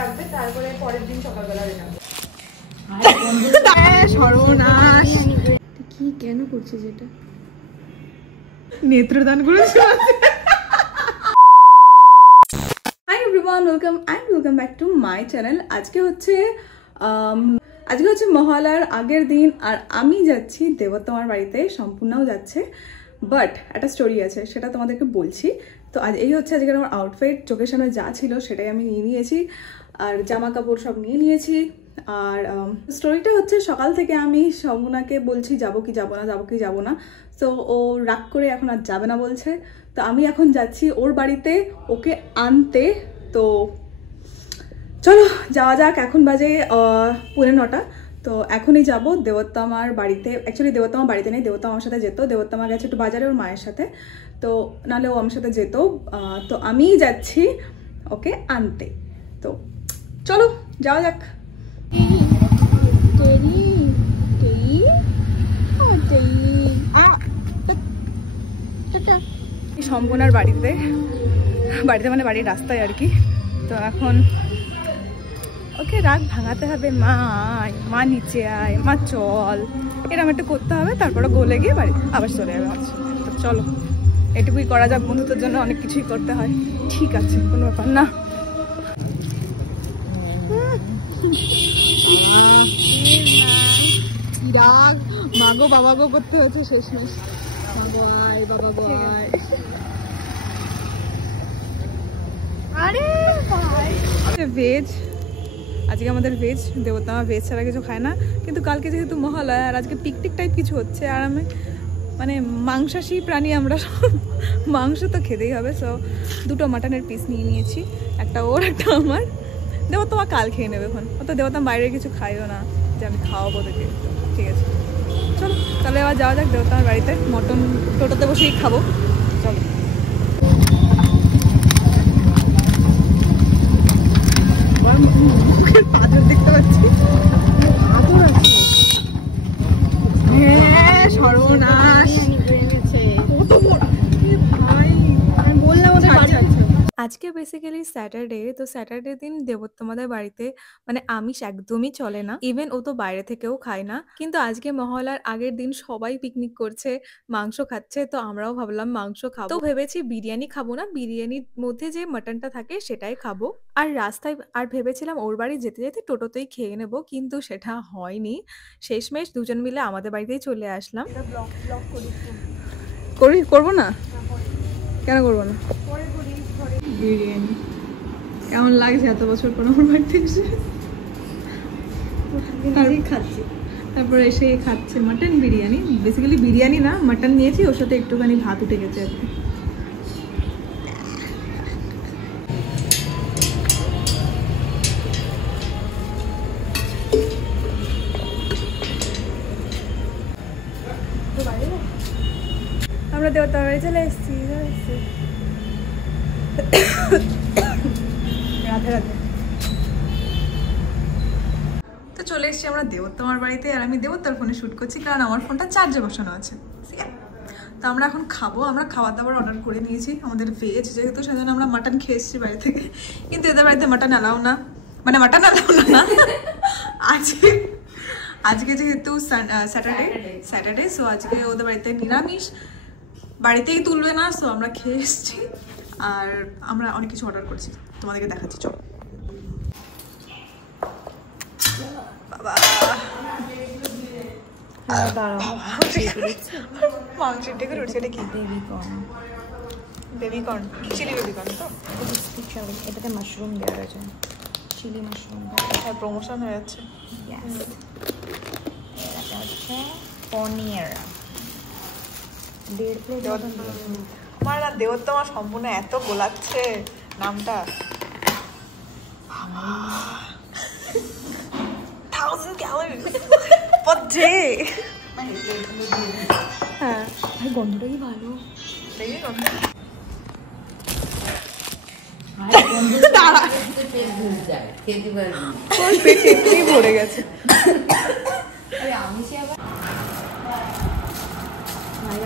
রাখবে, তারপরে পরের দিন সকালবেলা বেরাবো। সর্বনাশ, কি কেন করছিস এটা? নেত্রদান করেছিস। Hi everyone, welcome back to my channel. আজকে হচ্ছে মহালয়ার আগের দিন, আর আমি যাচ্ছি দেবতমার বাড়িতে। সম্পূর্ণও যাচ্ছে, বাট একটা স্টোরি আছে, সেটা তোমাদেরকে বলছি। তো এই হচ্ছে আজকের আমার আউটফিট। চোখের সামনে যা ছিল সেটাই আমি নিয়ে নিয়েছি, আর জামা কাপড় সব নিয়ে নিয়েছি। আর স্টোরিটা হচ্ছে, সকাল থেকে আমি সম্পূর্ণাকে বলছি যাবো কি যাবো না। তো ও রাগ করে এখন আর যাবে না বলছে। তো আমি এখন যাচ্ছি ওর বাড়িতে ওকে আনতে। তো চলো যাওয়া যাক। এখন বাজে 9:45। তো এখনই যাব দেবতমার বাড়িতে। অ্যাকচুয়ালি দেবতমা বাড়িতে নেই, দেবতমা আমার সাথে যেত। দেবতমা গেছে একটু বাজারে ওর মায়ের সাথে, তো নাহলে ও আমার সাথে যেত। তো আমিই যাচ্ছি ওকে আনতে। তো চলো যাওয়া যাক। সম্পূর্ণার বাড়িতে মানে বাড়ির রাস্তায় আর কি। তো এখন ওকে রাগ ভাঙাতে হবে। মা নিচে আয়, মা চল, এরকম একটু করতে হবে। তারপরে গোলে গিয়ে বাড়ি আবার চলে যাবে। তো চলো এটুকুই করা যাক। বন্ধুত্বের জন্য অনেক কিছুই করতে হয়। ঠিক আছে, কোনো ব্যাপার না। রাগ মাগো বাবা গো করতে হয়েছে শেষমেশ। আরে ভেজ, আজকে আমাদের ভেজ। দেবতমা ভেজ ছাড়া কিছু খায় না, কিন্তু কালকে যেহেতু মহালয়া আর আজকে পিকনিক টাইপ কিছু হচ্ছে, আর আমি মানে মাংসাশী প্রাণী, আমরা মাংস তো খেতেই হবে। সো 2টো মাটনের পিস নিয়ে নিয়েছি, একটা ওর একটা আমার। দেবতমা কাল খেয়ে নেবে। এখন ও তো দেবতমা বাইরে কিছু খাইও না যে আমি খাওয়াবো দেখে। ঠিক আছে চলো তাহলে আবার যাওয়া যাক দেবতমার বাড়িতে। মটন টোটোতে বসেই খাবো। চলো পাথর দেখতে পাচ্ছি। হ্যাঁ সর্বনাশ। আজকে বেসিক্যালি স্যাটারডে। তো স্যাটারডে দিন দেবতমাদের বাড়িতে মানে আমিষ একদমই চলে না। ইভেন ও তো বাইরে থেকেও খায় না। কিন্তু আজকে মহালয়ার আগের দিন সবাই পিকনিক করছে, মাংস খাচ্ছে। তো আমরাও ভাবলাম মাংস খাবো। তো ভেবেছি বিরিয়ানি খাবো না, বিরিয়ানির মধ্যে যে মাটনটা থাকে সেটাই খাবো। আর রাস্তায় আর ভেবেছিলাম ওর বাড়ি যেতে যেতে টোটোতেই খেয়ে নেবো, কিন্তু সেটা হয়নি। শেষমেশ দুজন মিলে আমাদের বাড়িতেই চলে আসলাম। করবো না? কেন করবো না? বিরিয়ানি কেমন লাগছে এত বছর পর আমার বাড়িতে এসে? তারপরে এসে খাচ্ছে মাটন বিরিয়ানি। বেসিক্যালি বিরিয়ানি না, মাটন নিয়েছি, ওর সাথে একটুখানি ভাত উঠে গেছে আর কি। আমরা দেবতার বাড়ি চলে এসেছি। রাধে রাধে। তো চলে এসেছি আমরা দেবতমার বাড়িতে, আর আমি দেবতার ফোনে শুট করছি কারণ আমার ফোনটা চার্জে বসানো আছে। তো আমরা এখন খাবো। আমরা খাবার দাবার অর্ডার করে নিয়েছি আমাদের ভেজ যেহেতু, সেজন্য আমরা মাটন খেয়ে এসেছি বাড়ি থেকে। কিন্তু এদের বাড়িতে মাটন অ্যালাউ না, মানে মাটন অ্যালাউ না। আজকে যেহেতু স্যাটারডে, সো আজকে ওদের বাড়িতে নিরামিষ, বাড়িতেই তুলবে না। সো আমরা খেয়ে এসেছি, আর আমরা অনেক কিছু অর্ডার করছি, তোমাদেরকে দেখাচ্ছি। চলো বাবা, মাংসের থেকে রয়েছে। এটা কি? Baby corn, chilli baby corn. তো এটাতে মাশরুম দেওয়া আছে, চিলি মাশরুম। হ্যাঁ, প্রমোশন হয়ে যাচ্ছে। এটা হচ্ছে পনির। 1.5 প্লেট। আমার না দেবতমা সম্পূর্ণ এত গোলাচ্ছে নামটা। 1000 ক্যালোরিজ পার ডে। হ্যাঁ, গন্ধটা কি ভালো। দেখি গন্ধ। ভরে গেছে।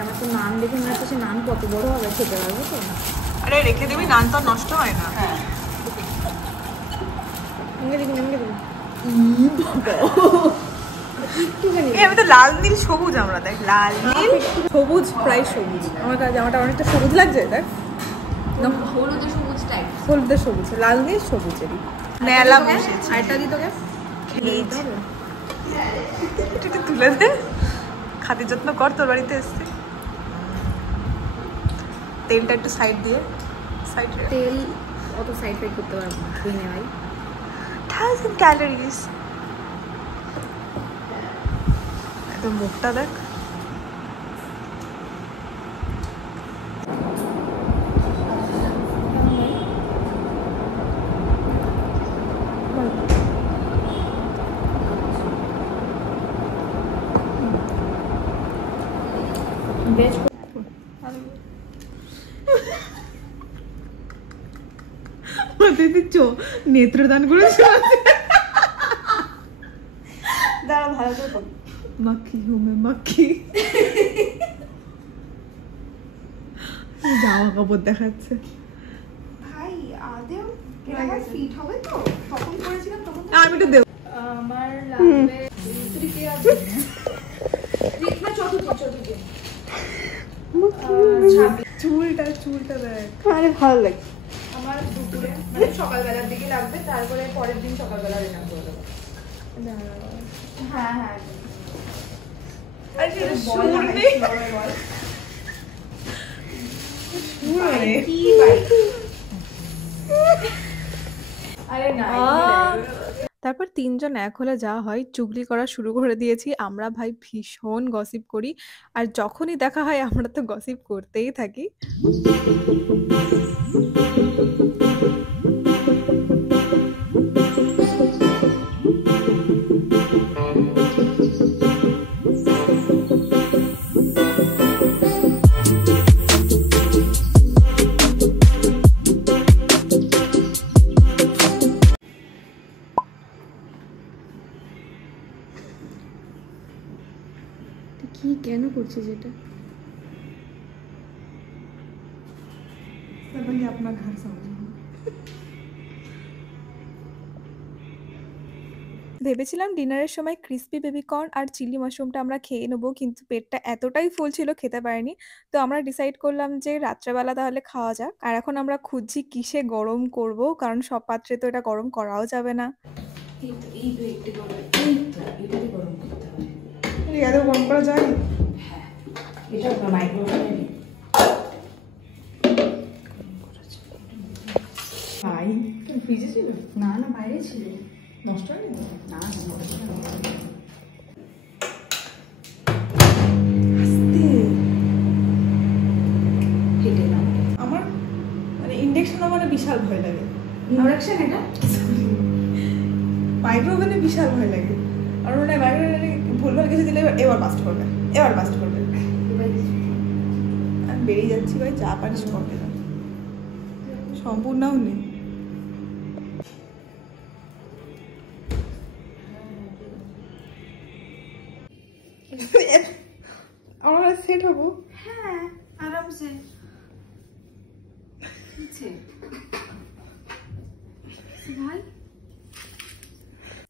আমার তো নান দেখে মনে হচ্ছে নান কত বড় হবে, খেতে পারবো তো? আরে রেখে দিবি, নান তো নষ্ট হয় না। আমি তো লাল নীল সবুজ, আমরা দেখ লাল নীল সবুজ, প্রায় সবুজ। আমার কাছে জামাটা অনেকটা সবুজ লাগছে, দেখ হলুদের সবুজ টাইপ, হলুদের সবুজ, লাল নীল সবুজেরই মেলা বসেছে। আরেকটা দিই তোকে, তুলে দে, খাতির যত্ন কর, তোর বাড়িতে এসছে। তেলটা একটু সাইড দিয়ে, সাইড তেল অত সাইড ফাইড করতে পারবো না, তুই নে ভাই। 1000 ক্যালোরিজ। তোর মুখটা দেখ, নেত্রদান করেছে। দাঁড়া ভালো করে মাখি হুমে মাখি, জামা কাপড় দেখাচ্ছে ভাই। আদেও এটা ফিট হবে তো, তখন করেছিলাম তখন আমি তো দেব। আমার লাগবে তৃতীয় চতুর্থ চুলটা দেখ, আরে ভালো লাগে। আমার দুপুরে মানে সকালবেলার দিকে লাগবে, তারপরে পরের দিন সকালবেলা রেনা করে দেবো। হ্যাঁ হ্যাঁ, তারপর তিনজন এক হলে যা হয়, চুগলি করা শুরু করে দিয়েছি আমরা। ভাই ভীষণ গসিপ করি, আর যখনই দেখা হয় আমরা তো গসিপ করতেই থাকি। কি কেন করছিস এটা? আপনার ঘর ভেবেছিলাম ডিনারের সময় ক্রিস্পি বেবিকর্ন আর চিলি মাশরুমটা আমরা খেয়ে নেবো, কিন্তু পেটটা এতটাই ফুল ছিল খেতে পারিনি। তো আমরা ডিসাইড করলাম যে রাত্রেবেলা তাহলে খাওয়া যাক। আর এখন আমরা খুঁজছি কিসে গরম করব, কারণ সব পাত্রে তো এটা গরম করাও যাবে না। এত গরম করা যায়? না না, বাইরে ছিল। নষ্ট হয়নি? না আমার মানে ইন্ডাকশন ওভেনে বিশাল ভয় লাগে। ইন্ডাকশন এটা মাইক্রোওভেনে বিশাল ভয় লাগে, আর ওটা মাইক্রোওভেনে ভুলভাল কিছু দিলে এবার বাস্ট করবে, এবার বাস্ট করবে। আমি বেরিয়ে যাচ্ছি ভাই, চা পানিস করবে না, সম্পূর্ণও নেই। আমরা সেট হবো? হ্যাঁ আরামসে। ভাই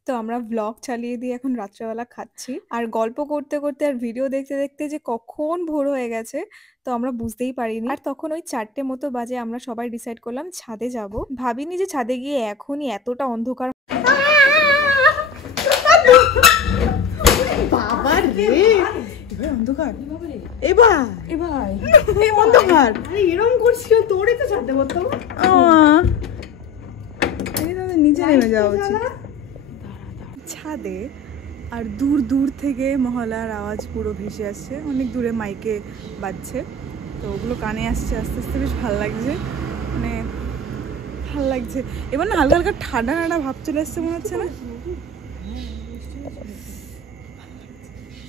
তো আমরা ব্লগ চালিয়ে দিয়ে এখন রাত্রেবেলা খাচ্ছি, আর গল্প করতে করতে আর ভিডিও দেখতে দেখতে যে কখন ভোর হয়ে গেছে তো আমরা বুঝতেই পারিনি। আর তখন ওই 4টে মতো বাজে, আমরা সবাই ডিসাইড করলাম ছাদে যাব। ভাবিনি যে ছাদে গিয়ে এখনই এতটা অন্ধকার। বাবা রে, এবার অন্ধকার, এবার এবার এই অন্ধকার। আরে এরকম করছিল, তোরে তো ছাড়তে পারতাম। নিচে নেমে যাওয়া উচিত ছাদে। আর দূর দূর থেকে মহলার আওয়াজ পুরো ভেসে আসছে, অনেক দূরে মাইকে বাজছে, তো ওগুলো কানে আসছে আস্তে আস্তে। বেশ ভালো লাগছে, মানে ভালো লাগছে। এবার না হালকা হালকা ঠান্ডা ঠান্ডা ভাব চলে আসছে মনে হচ্ছে না?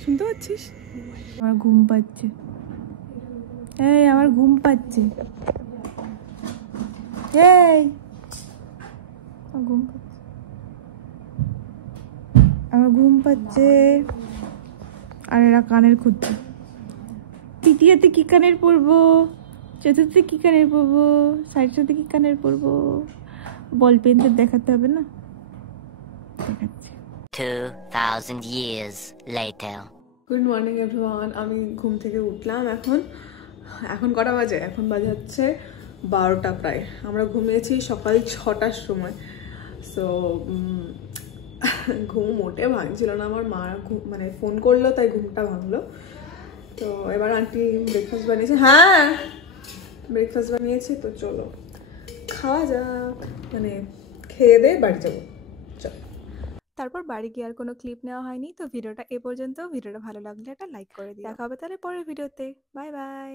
শুনতে পাচ্ছিস? আমার ঘুম পাচ্ছে, এই আমার ঘুম পাচ্ছে, এই ঘুম পাচ্ছে, আমার ঘুম পাচ্ছে। আর এরা কানের খুঁজছে। তৃতীয়তে কি কানের পরবো, চতুর্থে কি কানের পরবো, ষষ্ঠতে কি কানের পরবো, বল পেন তো দেখাতে হবে না। 2,000 years later. Good morning everyone. আমি ঘুম থেকে উঠলাম এখন। এখন কটা বাজে? এখন বাজে হচ্ছে 12টা প্রায়। আমরা ঘুমিয়েছি সকাল 6টার সময়। সো ঘুম মোটে ভাঙছিল না আমার। মা মানে ফোন করলো তাই ঘুমটা ভাঙলো। তো এবার আন্টি ব্রেকফাস্ট বানিয়েছে। হ্যাঁ, ব্রেকফাস্ট বানিয়েছি, তো চলো খাওয়া যাক। মানে খেয়ে দিয়ে বাড়ি যাবো। চলো। তারপর বাড়ি গিয়ে আর কোনো ক্লিপ নেওয়া হয়নি। তো ভিডিওটা এ পর্যন্ত। ভিডিওটা ভালো লাগলে একটা লাইক করে দিও। দেখা হবে তাহলে পরের ভিডিওতে। Bye bye.